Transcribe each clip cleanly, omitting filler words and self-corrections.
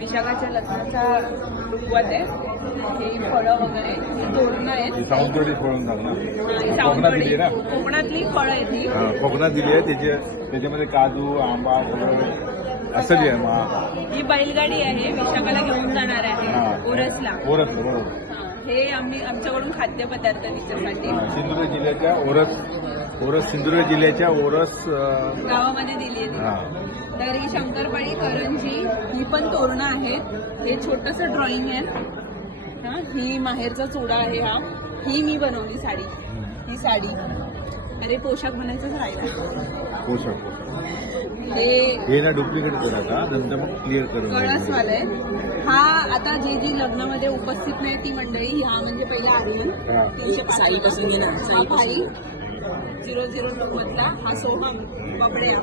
विशाखाच्या लग्नाचा रुखवत आहे. हे फळं वगैरे तोरणं आहेत. सावंतवाडी फळून सांगणार कोकणात दिली ना, कोकणातली फळं आहेत ही. कोकणात दिली आहे. त्याच्यामध्ये काजू, आंबा असं जे आहे मग ही बैलगाडी आहे, विशाखाला घेऊन जाणार आहे ओरसला. ओरस बरोबर. हे आमच्याकडून खाद्यपदार्थ विकण्यासाठी सिंधुदुर्ग जिल्ह्याच्या ओरस सिंधुदुर्ग जिल्ह्याच्या ओरस गावामध्ये दिली आहे. तर ही शंकरपाळी, करंजी, ही पण तोरणं आहेत. हे छोटंसं ड्रॉइंग आहे. ही माहेरचा चुडा आहे. ही मी बनवली साडी. ही साडी अरे पोशाख बनायचंच राहिला. पोशाख हे ना डुप्लिकेट करा का नंतर मग क्लिअर करून कळसवाला आहे. हा आता जी लग्नामध्ये उपस्थित नाही ती मंडळी. हा म्हणजे पहिले आर्यन साईपासून 002 मधला हा सोहम बाबड्या,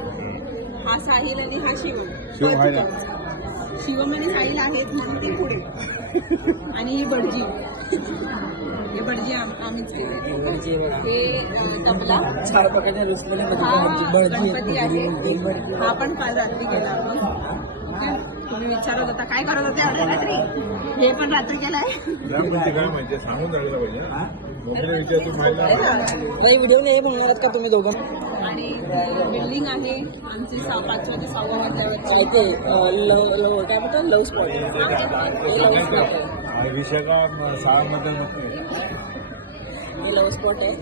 हा साहिल आणि हा शिवम. शिवम आणि साहिल आहेत म्हणून ती पुढे. आणि ही भटजी, हे भटजी आम्हीच केले. हे तबला, हा गणपती आहे. हा पण काल रात्री केला आपण. तुम्ही विचारत होता काय करत होते एवढ्या रात्री. हे पण रात्री केलाय. काय माहिती सांगून जायला पाहिजे. व्हिडिओ नाही म्हणणार का तुम्ही दोघं. आणि बिल्डिंग आहे आमची 5व्या ते 6व्या मजल्यावरची. ते काय म्हणतात लव्ह स्पॉट. विशाखा शाळामध्ये लव्ह स्पॉट आहे.